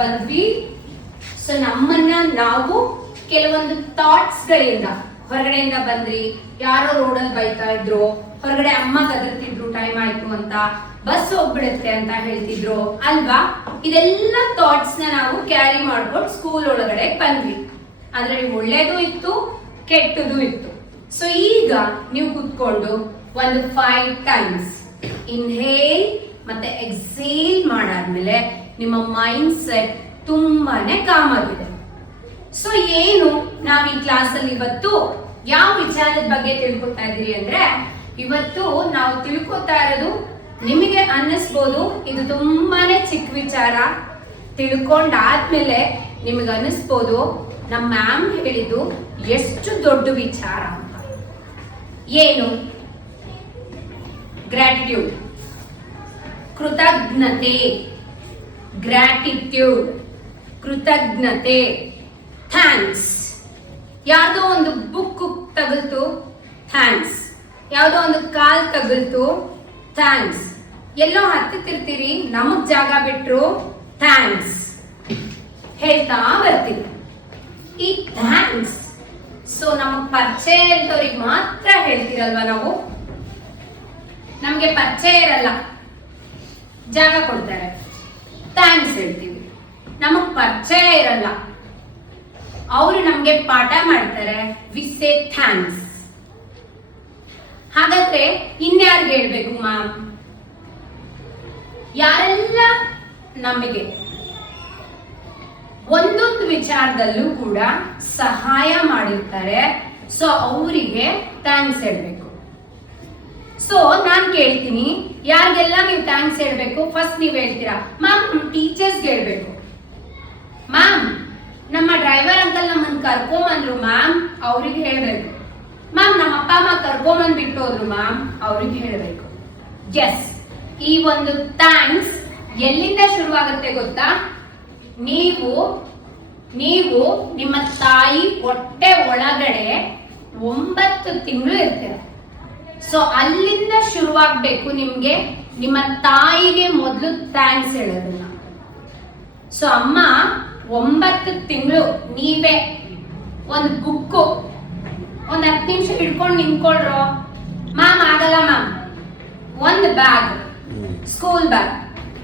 ಬಂದ್ವಿ. ಸೊ ನಮ್ಮನ್ನ ನಾವು ಕೆಲವೊಂದು ಥಾಟ್ಸ್ ಗಳಿಂದ ಹೊರಗಡೆಯಿಂದ ಬಂದ್ರಿ, ಯಾರೋ ರೋಡಲ್ಲಿ ಬೈತಾ ಇದ್ರು, ಹೊರಗಡೆ ಅಮ್ಮ ಕದರ್ತಿದ್ರು ಟೈಮ್ ಆಯ್ತು ಅಂತ, ಬಸ್ ಹೋಗ್ಬಿಡುತ್ತೆ ಅಂತ ಹೇಳ್ತಿದ್ರು ಅಲ್ವಾ. ಇದೆಲ್ಲ ಥಾಟ್ಸ್ ನ ನಾವು ಕ್ಯಾರಿ ಮಾಡ್ಕೊಂಡು ಸ್ಕೂಲ್ ಒಳಗಡೆ ಬಂದ್ವಿ. ಅದ್ರಲ್ಲಿ ಒಳ್ಳೇದು ಇತ್ತು, ಕೆಟ್ಟದು ಇತ್ತು. ಸೊ ಈಗ ನೀವು ಕುತ್ಕೊಂಡು ಒಂದು 5 ಟೈಮ್ಸ್ ಇನ್ಹೇಲ್ ಮತ್ತೆ ಎಕ್ಸೇಲ್ ಮಾಡಾದ್ಮೇಲೆ ನಿಮ್ಮ ಮೈಂಡ್ ಸೆಟ್ ತುಂಬಾನೇ ಕಾಮ್ ಆಗಿದೆ. ಸೊ ಏನು ನಾವ್ ಈ ಕ್ಲಾಸ್ ಅಲ್ಲಿ ಇವತ್ತು ಯಾವ ವಿಚಾರದ ಬಗ್ಗೆ ತಿಳ್ಕೊತಾ ಇದೀರಿ ಅಂದ್ರೆ, ಇವತ್ತು ನಾವು ತಿಳ್ಕೊತಾ ಇರೋದು ನಿಮಗೆ ಅನ್ನಿಸ್ಬೋದು ಇದು ತುಂಬಾನೇ ಚಿಕ್ಕ ವಿಚಾರ, ತಿಳ್ಕೊಂಡಾದ್ಮೇಲೆ ನಿಮಗೆ ಅನ್ನಿಸ್ಬೋದು ನಮ್ಮ ಮ್ಯಾಮ್ ಹೇಳಿದ್ದು ಎಷ್ಟು ದೊಡ್ಡ ವಿಚಾರ ಅಂತ. ಏನು? ಗ್ರಾಟಿಟ್ಯೂಡ್, ಕೃತಜ್ಞತೆ, ಗ್ರಾಟಿಟ್ಯೂಡ್, ಕೃತಜ್ಞತೆ, ಥ್ಯಾಂಕ್ಸ್. ಯಾವ್ದೋ ಒಂದು ಬುಕ್ ತಗಲ್ತು, ಥ್ಯಾಂಕ್ಸ್. ಯಾವ್ದೋ ಒಂದು ಕಾಲ್ ತಗಲ್ತು, ಥ್ಯಾಂಕ್ಸ್. ಎಲ್ಲೋ ಹತ್ತಿರ್ತೀರಿ, ನಮಗ್ ಜಾಗ ಬಿಟ್ರು, ಥ್ಯಾಂಕ್ಸ್ ಹೇಳ್ತಾ ಬರ್ತೀವಿ. ಈ ಥ್ಯಾಂಕ್ಸ್ ಸೊ ನಮಗ್ ಪರಿಚಯ ಇಲ್ದವ್ರಿಗೆ ಮಾತ್ರ ಹೇಳ್ತೀರಲ್ವಾ ನಾವು. ನಮ್ಗೆ ಪರಿಚಯ ಇರಲ್ಲ, ಜಾಗ ಕೊಡ್ತಾರೆ, ಥ್ಯಾಂಕ್ಸ್ ಹೇಳ್ತೀವಿ. ನಮಗ್ ಪರಿಚಯ ಇರಲ್ಲ, ಅವರು ನಮ್ಗೆ ಪಾಠ ಮಾಡ್ತಾರೆ, ವಿ ಸೇ ಥ್ಯಾಂಕ್ಸ್. ಹಾಗಾದ್ರೆ ಇನ್ಯಾರಿಗೆ ಹೇಳ್ಬೇಕು ಮ್ಯಾಮ್? ಯಾರೆಲ್ಲ ನಮಗೆ ಒಂದೊಂದು ವಿಚಾರದಲ್ಲೂ ಕೂಡ ಸಹಾಯ ಮಾಡಿರ್ತಾರೆ, ಸೊ ಅವರಿಗೆ ಥ್ಯಾಂಕ್ಸ್ ಹೇಳ್ಬೇಕು. ಸೊ ನಾನ್ ಕೇಳ್ತೀನಿ, ಯಾರಿಗೆಲ್ಲ ನೀವು ಥ್ಯಾಂಕ್ಸ್ ಹೇಳ್ಬೇಕು? ಫಸ್ಟ್ ನೀವ್ ಹೇಳ್ತೀರಾ ಮ್ಯಾಮ್ ನಮ್ಮ ಟೀಚರ್ಸ್ ಹೇಳ್ಬೇಕು. ಮ್ಯಾಮ್ ನಮ್ಮ ಡ್ರೈವರ್ ಅಂಕಲ್ ನಮ್ಮನ್ನ ಕರ್ಕೊಂಬಂದ್ರು ಮ್ಯಾಮ್, ಅವ್ರಿಗೆ ಹೇಳ್ಬೇಕು. ಮ್ಯಾಮ್ ನಮ್ಮ ಅಪ್ಪ ಅಮ್ಮ ಕರ್ಕೊಂಬಂದ್ ಬಿಟ್ಟು ಹೋದ್ರು ಮ್ಯಾಮ್, ಅವ್ರಿಗೆ ಹೇಳ್ಬೇಕು. ಎಸ್, ಈ ಒಂದು ಥ್ಯಾಂಕ್ಸ್ ಎಲ್ಲಿಂದ ಶುರುವಾಗುತ್ತೆ ಗೊತ್ತಾ? ನೀವು ನಿಮ್ಮ ತಾಯಿ ಹೊಟ್ಟೆ ಒಳಗಡೆ 9 ತಿಂಗಳು ಇರ್ತೀರ. ಸೊ ಅಲ್ಲಿಂದ ಶುರುವಾಗ್ಬೇಕು ನಿಮ್ಗೆ ನಿಮ್ಮ ತಾಯಿಗೆ ಮೊದಲು ಥ್ಯಾಂಕ್ಸ್ ಹೇಳೋದನ್ನ. ಸೊ ಅಮ್ಮ 9 ತಿಂಗಳು ನೀವೇ ಒಂದು ಬುಕ್ಕು ಒಂದ್ 10 ನಿಮಿಷ ಹಿಡ್ಕೊಂಡು ನಿಂತ್ಕೊಳ್ರೋ. ಮ್ಯಾಮ್ ಆಗಲ್ಲ ಮ್ಯಾಮ್. ಒಂದು ಬ್ಯಾಗ್, ಸ್ಕೂಲ್ ಬ್ಯಾಗ್,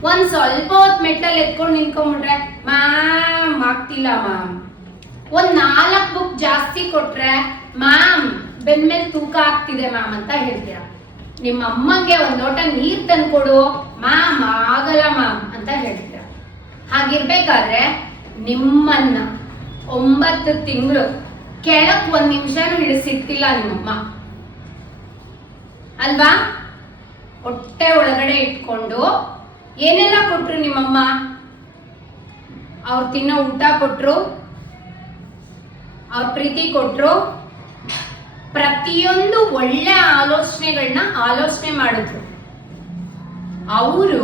ಒಂದ್ ಸ್ವಲ್ಪ ಹೊತ್ತು ಮೆಟ್ಟಲ್ಲಿ ಎತ್ಕೊಂಡು ನಿಂತ್ಕೊಂಡ್ಬಿಟ್ರೆ ಮ್ಯಾಮ್ ಆಗ್ತಿಲ್ಲ ಮ್ಯಾಮ್. ಒಂದ್ 4 ಬುಕ್ ಜಾಸ್ತಿ ಕೊಟ್ರೆ ಮ್ಯಾಮ್ ಬೆನ್ಮೇಲೆ ತೂಕ ಆಗ್ತಿದೆ ಮ್ಯಾಮ್ ಅಂತ ಹೇಳ್ತೀರಾ. ನಿಮ್ಮ ಅಮ್ಮಂಗೆ ಒಂದ್ ಲೋಟ ನೀರ್ ತಂದ್ಕೊಡು, ಮ್ಯಾಮ್ ಆಗಲ್ಲ ಮ್ಯಾಮ್ ಅಂತ ಹೇಳ್ತೀರಾ. ಹಾಗಿರ್ಬೇಕಾದ್ರೆ ನಿಮ್ಮನ್ನ 9 ತಿಂಗಳು ಕೆಳಕ್ 1 ನಿಮಿಷನೂ ಹಿಡಿಸಿಟ್ಟಿಲ್ಲ ನಿಮ್ಮಮ್ಮ ಅಲ್ವಾ? ಹೊಟ್ಟೆ ಒಳಗಡೆ ಇಟ್ಕೊಂಡು ಏನೆಲ್ಲ ಕೊಟ್ರು ನಿಮ್ಮಮ್ಮ? ಅವ್ರು ತಿನ್ನೋ ಊಟ ಕೊಟ್ರು, ಅವ್ರ ಪ್ರೀತಿ ಕೊಟ್ರು, ಪ್ರತಿಯೊಂದು ಒಳ್ಳೆ ಆಲೋಚನೆಗಳನ್ನ ಆಲೋಚನೆ ಮಾಡಿದ್ರು. ಅವರು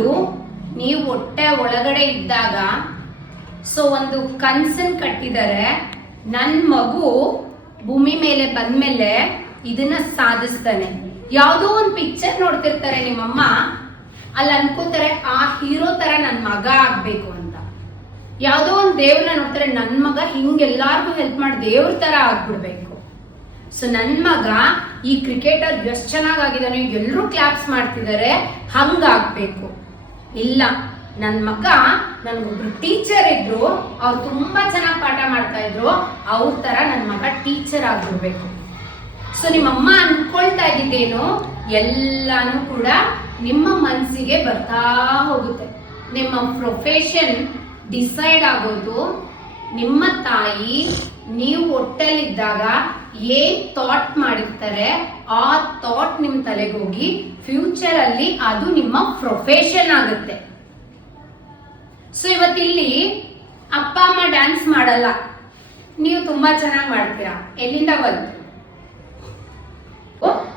ನೀವು ಹೊಟ್ಟೆ ಒಳಗಡೆ ಇದ್ದಾಗ ಸೊ ಒಂದು ಕನ್ಸನ್ ಕಟ್ಟಿದ್ದಾರೆ, ನನ್ ಮಗು ಭೂಮಿ ಮೇಲೆ ಬಂದ್ಮೇಲೆ ಇದನ್ನ ಸಾಧಿಸ್ತಾನೆ. ಯಾವ್ದೋ ಒಂದು ಪಿಕ್ಚರ್ ನೋಡ್ತಿರ್ತಾರೆ ನಿಮ್ಮಮ್ಮ, ಅಲ್ಲಿ ಅನ್ಕೋತಾರೆ ಆ ಹೀರೋ ತರ ನನ್ ಮಗ ಆಗ್ಬೇಕು ಅಂತ. ಯಾವ್ದೋ ಒಂದು ದೇವ್ರನ್ನ ನೋಡ್ತಾರೆ, ನನ್ ಮಗ ಹಿಂಗೆಲ್ಲಾರ್ಗು ಹೆಲ್ಪ್ ಮಾಡಿ ದೇವ್ರ ತರ ಆಗ್ಬಿಡ್ಬೇಕು. ಸೊ ನನ್ ಮಗ ಈ ಕ್ರಿಕೆಟರ್ ಎಷ್ಟು ಚೆನ್ನಾಗಿದ್ದಾನೆ, ಎಲ್ರು ಕ್ಲಾಪ್ಸ್ ಮಾಡ್ತಿದ್ದಾರೆ, ಹಂಗಾಗ್ಬೇಕು. ಇಲ್ಲ, ನನ್ ಮಗ ನನ್ಗೊಬ್ರು ಟೀಚರ್ ಇದ್ರು, ಅವ್ರು ತುಂಬಾ ಚೆನ್ನಾಗಿ ಪಾಠ ಮಾಡ್ತಾ ಇದ್ರು, ಅವ್ರ ತರ ನನ್ ಮಗ ಟೀಚರ್ ಆಗ್ಬಿಡ್ಬೇಕು. ಸೊ ನಿಮ್ಮಮ್ಮ ಅನ್ಕೊಳ್ತಾ ಇದ್ದಿದ್ದೇನು ಎಲ್ಲಾನು ಕೂಡ ನಿಮ್ಮ ಮನಸ್ಸಿಗೆ ಬರ್ತಾ ಹೋಗುತ್ತೆ. ನಿಮ್ಮ ಪ್ರೊಫೆಷನ್ ಡಿಸೈಡ್ ಆಗೋದು ನಿಮ್ಮ ತಾಯಿ ನೀವು ಹೊಟ್ಟೆಲಿದ್ದಾಗ ಏನ್ ಥಾಟ್ ಮಾಡಿರ್ತಾರೆ ಆ ಥಾಟ್ ನಿಮ್ ತಲೆಗೆ ಹೋಗಿ ಫ್ಯೂಚರ್ ಅಲ್ಲಿ ಅದು ನಿಮ್ಮ ಪ್ರೊಫೆಷನ್ ಆಗುತ್ತೆ. ಸೊ ಇವತ್ತಿಲ್ಲಿ ಅಪ್ಪ ಅಮ್ಮ ಡ್ಯಾನ್ಸ್ ಮಾಡಲ್ಲ, ನೀವು ತುಂಬಾ ಚೆನ್ನಾಗಿ ಮಾಡ್ತೀರಾ, ಎಲ್ಲಿಂದ ಬಂತು?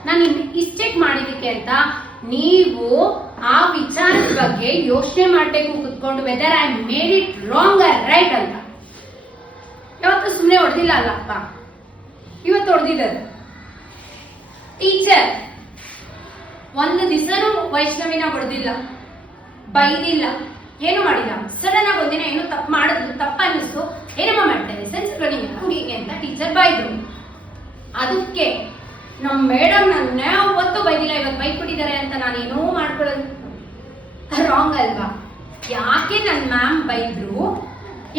ನಾನು ಇಷ್ಟೆಕ್ ಮಾಡಿದಕ್ಕೆ ಅಂತ ನೀವು ಆ ವಿಚಾರದ ಬಗ್ಗೆ ಯೋಚನೆ ಮಾಡ್ಬೇಕು ಕುತ್ಕೊಂಡು, whether I made it wrong or right ಅಂತ. ಯಾವತ್ತೂ ಸುಮ್ಮನೆ ಹೊಡೆದಿಲ್ಲ ಅಲ್ಲಪ್ಪ, ಇವತ್ತು ಹೊಡೆದಿದ್ದಾರೆ. ಟೀಚರ್ ಒಂದು ದಿವಸನೂ ವೈಷ್ಣವಿನ ಹೊಡೆದಿಲ್ಲ, ಬೈದಿಲ್ಲ, ಏನು ಮಾಡಿಲ್ಲ. ಸಡನ್ ಆಗಿ ಒಂದಿನ ಏನೋ ತಪ್ಪು ಮಾಡಿದ ಮೇಡಮ್ ನನ್ನ ಯಾವತ್ತೂ ಬೈದಿಲ್ಲ, ಇವತ್ತು ಬೈಕ್ ಕೊಟ್ಟಿದ್ದಾರೆ ಅಂತ ನಾನೇನೋ ಮಾಡ್ಕೊಳ್ಳೋದು ರಾಂಗ್ ಅಲ್ವಾ? ಯಾಕೆ ನನ್ನ ಮ್ಯಾಮ್ ಬೈದ್ರು,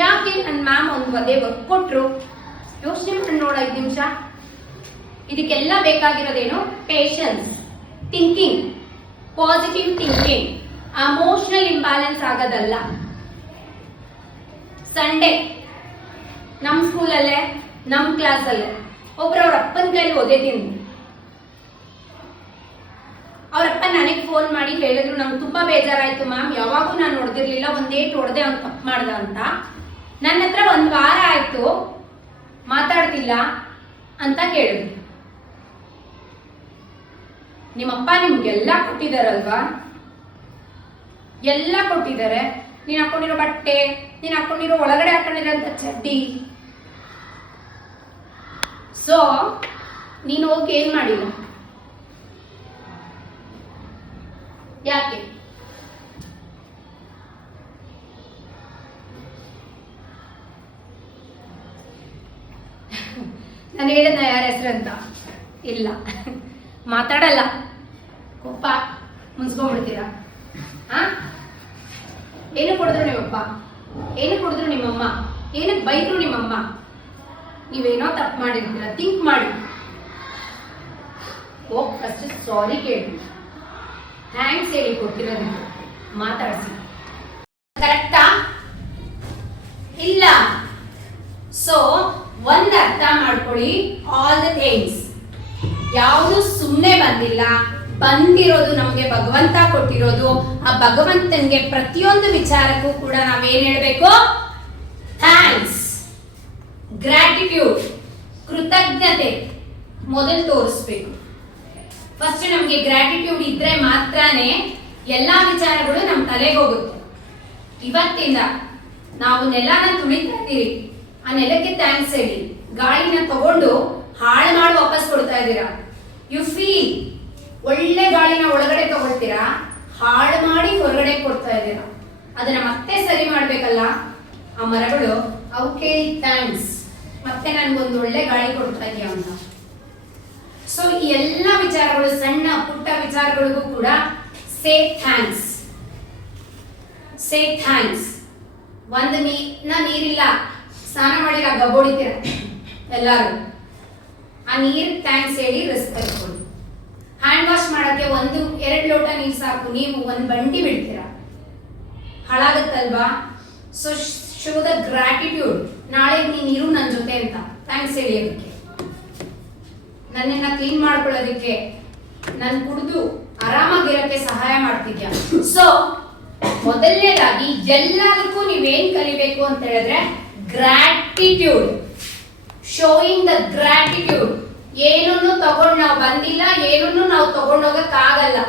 ಯಾಕೆ ನನ್ನ ಮ್ಯಾಮ್ ಒಂದು ಅದೇ ವರ್ಕ್ ಕೊಟ್ರು, ಯೋಚನೆ ಮಾಡಿ ನೋಡ 5 ನಿಮಿಷ. ಇದಕ್ಕೆಲ್ಲ ಬೇಕಾಗಿರೋದೇನು? Patience, thinking, positive thinking, emotional imbalance ಆಗೋದಲ್ಲ. ಸಂಡೇ ನಮ್ಮ ಸ್ಕೂಲಲ್ಲೇ, ನಮ್ಮ ಕ್ಲಾಸಲ್ಲೇ ಒಬ್ರು ಅವ್ರ ಅಪ್ಪನ ಕೈಲಿ ಓದೇ ತಿಂದು, ಅವರಪ್ಪ ನನಗೆ ಫೋನ್ ಮಾಡಿ ಹೇಳಿದ್ರು, ನಂಗೆ ತುಂಬಾ ಬೇಜಾರಾಯ್ತು ಮ್ಯಾಮ್, ಯಾವಾಗೂ ನಾನು ಹೊಡೆದಿರ್ಲಿಲ್ಲ, ಒಂದೇಟ್ ಹೊಡೆದೆ ಅವ್ನು ತಪ್ಪು ಮಾಡ್ದ ಅಂತ. ನನ್ನ ಹತ್ರ 1 ವಾರ ಆಯ್ತು ಮಾತಾಡ್ತಿಲ್ಲ ಅಂತ ಕೇಳಿದ್ರು. ನಿಮ್ಮಪ್ಪ ನಿಮ್ಗೆಲ್ಲ ಕೊಟ್ಟಿದಾರಲ್ವಾ, ಎಲ್ಲ ಕೊಟ್ಟಿದ್ದಾರೆ. ನೀನ್ ಹಾಕೊಂಡಿರೋ ಬಟ್ಟೆ, ನೀನ್ ಹಾಕೊಂಡಿರೋ ಒಳಗಡೆ ಹಾಕೊಂಡಿರೋಂಥ ಚಡ್ಡಿ. ಸೊ ನೀನು ಹೋಗಿ ಏನ್ ಮಾಡಿಲ್ಲ, ಯಾಕೆ? ನಾನು ಹೇಳಿದ ಯಾರ ಹೆಸರು ಅಂತ ಇಲ್ಲ, ಮಾತಾಡಲ್ಲ, ಕೋಪ ಮುನ್ಸ್ಕೊಂಡ್ಬಿಡ್ತೀರಾ. ಏನು ಕೊಡಿದ್ರು ನಿಮ್ಮಪ್ಪ, ಏನು ಕೊಡಿದ್ರು ನಿಮ್ಮಮ್ಮ, ಏನಕ್ಕೆ ಬೈದ್ರು ನಿಮ್ಮಮ್ಮ, ನೀವೇನೋ ತಪ್ಪು ಮಾಡಿರ್ತೀರ, ಥಿಂಕ್ ಮಾಡಿ, ಹೋಗಿ ಫಸ್ಟ್ ಸಾರಿ ಕೇಳಿ, ಥ್ಯಾಂಕ್ಸ್ ಹೇಳಿ ಕೊಟ್ಟಿರೋದಕ್ಕೆ, ಮಾತಾಡಿಸಿ. ಕರೆಕ್ಟಾ? ಇಲ್ಲ. ಸೊ ಒಂದ್ ಅರ್ಥ ಮಾಡ್ಕೊಳ್ಳಿ, ಆಲ್ ದ ಥಿಂಗ್ಸ್ ಯಾವುದು ಸುಮ್ಮನೆ ಬಂದಿಲ್ಲ, ಬಂದಿರೋದು ನಮ್ಗೆ ಭಗವಂತ ಕೊಟ್ಟಿರೋದು. ಆ ಭಗವಂತನಿಗೆ ಪ್ರತಿಯೊಂದು ವಿಚಾರಕ್ಕೂ ಕೂಡ ನಾವೇನ್ ಹೇಳ್ಬೇಕು? ಥ್ಯಾಂಕ್ಸ್, ಗ್ರಾಟಿಟ್ಯೂಡ್, ಕೃತಜ್ಞತೆ ಮೊದಲು ತೋರಿಸ್ಬೇಕು. ಫಸ್ಟ್ ನಮ್ಗೆ ಗ್ರಾಟಿಟ್ಯೂಡ್ ಇದ್ರೆ ಮಾತ್ರನೇ ಎಲ್ಲಾ ವಿಚಾರಗಳು ನಮ್ ತಲೆಗೆ ಹೋಗುತ್ತೆ. ಇವತ್ತಿಂದ ನಾವು ನೆಲನ ತುಳಿತಾ ಇದ್ದೀರಿ, ಆ ನೆಲಕ್ಕೆ ಥ್ಯಾಂಕ್ಸ್ ಹೇಳಿ. ಗಾಳಿನ ತಗೊಂಡು ಹಾಳು ಮಾಡಿ ವಾಪಸ್ ಕೊಡ್ತಾ ಇದ್ದೀರಾ. ಯು ಫೀಲ್ ಒಳ್ಳೆ ಗಾಳಿನ ಒಳಗಡೆ ತಗೊಳ್ತೀರಾ, ಹಾಳು ಮಾಡಿ ಹೊರಗಡೆ ಕೊಡ್ತಾ ಇದ್ದೀರಾ. ಅದನ್ನ ಮತ್ತೆ ಸರಿ ಮಾಡ್ಬೇಕಲ್ಲ ಆ ಮರಗಳು. ಅವಕ್ಕೆ ಥ್ಯಾಂಕ್ಸ್, ಮತ್ತೆ ನನ್ಗೊಂದು ಒಳ್ಳೆ ಗಾಳಿ ಕೊಡ್ತಾ ಇದೆಯಾ ಅಂತ. ಸೊ ಈ ಎಲ್ಲ ವಿಚಾರಗಳು, ಸಣ್ಣ ಪುಟ್ಟ ವಿಚಾರಗಳಿಗೂ ಕೂಡ ಸೇ ಥ್ಯಾಂಕ್ಸ್, ಸೇ ಥ್ಯಾಂಕ್ಸ್. ಒಂದು ನೀರಿಲ್ಲ, ಸ್ನಾನ ಮಾಡಿರ ಗಬ್ಬೊಡಿತೀರ ಎಲ್ಲಾರು, ಆ ನೀರ್ ಥ್ಯಾಂಕ್ಸ್ ಹೇಳಿ ರೆಸ್ಪೆಕ್ಟ್ ಕೊಡಿ. ಹ್ಯಾಂಡ್ ವಾಶ್ ಮಾಡಕ್ಕೆ 1-2 ಲೋಟ ನೀರು ಸಾಕು, ನೀವು 1 ಬಂಡಿ ಬಿಡ್ತೀರಾ, ಹಾಳಾಗತ್ತಲ್ವಾ? So show the gratitude. ನಾಳೆ ನೀರು ನನ್ನ ಜೊತೆ ಅಂತ ಥ್ಯಾಂಕ್ಸ್ ಹೇಳಿ. ಅದಕ್ಕೆ ನನ್ನನ್ನ ಕ್ಲೀನ್ ಮಾಡ್ಕೊಳ್ಳೋದಕ್ಕೆ, ನನ್ ಕುಡಿದು ಆರಾಮಾಗಿರಕ್ಕೆ ಸಹಾಯ ಮಾಡ್ತಿದ್ಯಾ. ಸೊ ಮೊದಲನೇದಾಗಿ ಎಲ್ಲದಕ್ಕೂ ನೀವೇನ್ ಕಲಿಬೇಕು ಅಂತ ಹೇಳಿದ್ರೆ ಗ್ರಾಟಿಟ್ಯೂಡ್, ಶೋಯಿಂಗ್ ದ ಗ್ರಾಟಿಟ್ಯೂಡ್. ಏನನ್ನು ತಗೊಂಡು ನಾವು ಬಂದಿಲ್ಲ, ಏನನ್ನು ನಾವು ತಗೊಂಡೋಗಕ್ಕಾಗಲ್ಲ.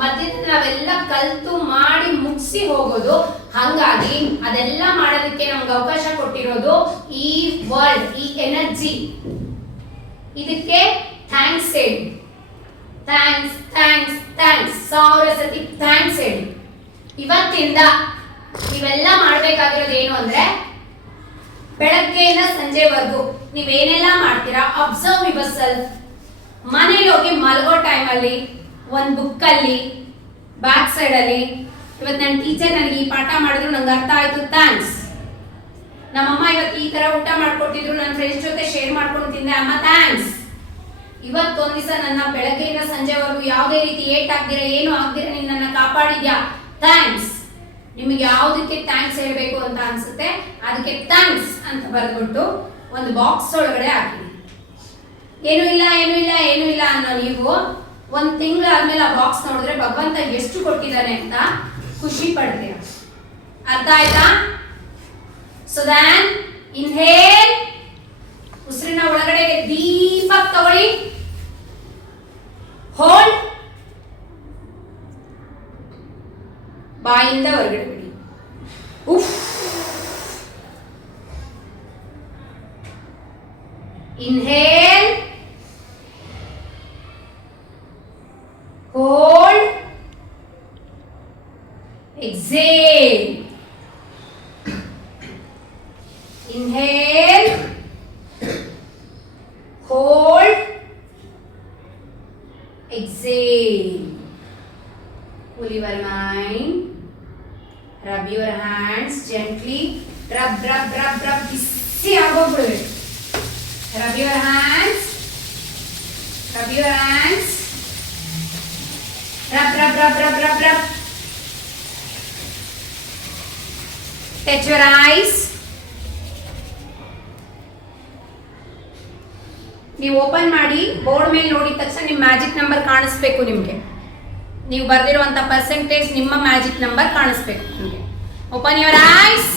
ಮಧ್ಯದಲ್ಲಿ ನಾವೆಲ್ಲ ಕಲ್ತು ಮಾಡಿ ಮುಗಿಸಿ ಹೋಗೋದು. ಹಂಗಾಗಿ ಅದೆಲ್ಲ ಮಾಡೋದಕ್ಕೆ ನಮ್ಗೆ ಅವಕಾಶ ಕೊಟ್ಟಿರೋದು ಈ ವರ್ಲ್ಡ್, ಈ ಎನರ್ಜಿ. ಇದಕ್ಕೆ ಥ್ಯಾಂಕ್ಸ್ ಹೇಳಿ. ಥ್ಯಾಂಕ್ಸ್ ಥ್ಯಾಂಕ್ಸ್ ಥ್ಯಾಂಕ್ಸ್ 1000 ಸತಿ ಥ್ಯಾಂಕ್ಸ್ ಹೇಳಿ. ಇವತ್ತಿಂದ ನೀವೆಲ್ಲ ಮಾಡ್ಬೇಕಾಗಿರೋದು ಏನು ಅಂದ್ರೆ, ಬೆಳಗ್ಗೆಯಿಂದ ಸಂಜೆವರೆಗೂ ನೀವೇನೆಲ್ಲ ಮಾಡ್ತೀರಾ ಅಬ್ಸರ್ವ್ ಯುವರ್ ಸೆಲ್ಫ್. ಮನೇಲಿ ಹೋಗಿ ಮಲಗೋ ಟೈಮಲ್ಲಿ ಒಂದು ಬುಕ್ಕಲ್ಲಿ ಬ್ಯಾಕ್ ಸೈಡ್ ಅಲ್ಲಿ, ಇವತ್ತು ನನ್ನ ಟೀಚರ್ ನನಗೆ ಈ ಪಾಠ ಮಾಡಿದ್ರು, ನಂಗೆ ಅರ್ಥ ಆಯ್ತು, ಥ್ಯಾಂಕ್ಸ್. ನಮ್ಮಮ್ಮ ಇವತ್ತು ಈ ತರ ಊಟ ಮಾಡ್ಕೊಟ್ಟಿದ್ರು, ನನ್ನ ಫ್ರೆಂಡ್ಸ್ ಜೊತೆ ಶೇರ್ ಮಾಡ್ಕೊಂಡು ತಿಂದೆ, ಅಮ್ಮ ಥ್ಯಾಂಕ್ಸ್. ಇವತ್ತೊಂದ್ ದಿವಸ ನನ್ನ ಬೆಳಗ್ಗೆಯಿಂದ ಸಂಜೆವರೆಗೂ ಯಾವುದೇ ರೀತಿ ಏಟ್ ಆಗ್ದಿರ, ಏನು ಆಗ್ದಿರ ನೀನ್ ನನ್ನ ಕಾಪಾಡಿದ್ಯಾ, ಥ್ಯಾಂಕ್ಸ್. ನಿಮಗೆ ಯಾವುದಕ್ಕೆ ಥ್ಯಾಂಕ್ಸ್ ಹೇಳ್ಬೇಕು ಅಂತ ಅನ್ಸುತ್ತೆ ಅದಕ್ಕೆ ಥ್ಯಾಂಕ್ಸ್ ಅಂತ ಬರೆದ್ಬಿಟ್ಟು ಒಂದು ಬಾಕ್ಸ್ ಒಳಗಡೆ ಹಾಕಿ. ಏನು ಇಲ್ಲ ಏನು ಇಲ್ಲ ಏನು ಇಲ್ಲ ಅನ್ನೋ ನೀವು 1 ತಿಂಗಳಾದ್ಮೇಲೆ ಆ ಬಾಕ್ಸ್ ನೋಡಿದ್ರೆ ಭಗವಂತ ಎಷ್ಟು ಕೊಟ್ಟಿದ್ದಾನೆ ಅಂತ ಖುಷಿ ಪಡ್ತೀರ. ಅರ್ಥ ಆಯ್ತಾ? ಸೊ ದೆನ್ ಇನ್ಹೇಲ್, ಉಸಿರಿನ ಒಳಗಡೆ ಡೀಪಾಗಿ ತಗೊಳ್ಳಿ, ಹೋಲ್ಡ್, ಬಾಯಿಂದ ಹೊರಗಡೆ ಬಿಡಿ. ಉಫ್. Inhale, hold, exhale. Inhale, hold, rub your hands gently. Rub rub rub rub ಬಿಸಿ ಆಗೋಗ್ಬಿಡ್ಬೇಕು. Rub your hands, rub your hands, rub rub rub rub rub rub. Touch your eyes. ನೀವು ಓಪನ್ ಮಾಡಿ ಬೋರ್ಡ್ ಮೇಲೆ ನೋಡಿದ ತಕ್ಷಣ ನಿಮ್ಮ ಮ್ಯಾಜಿಕ್ ನಂಬರ್ ಕಾಣಿಸ್ಬೇಕು ನಿಮಗೆ. ನೀವು ಬರೆದಿರುವಂತ ಪರ್ಸೆಂಟೇಜ್ ನಿಮ್ಮ ಮ್ಯಾಜಿಕ್ ನಂಬರ್ ಕಾಣಿಸ್ಬೇಕು ನಿಮಗೆ. Open your ice.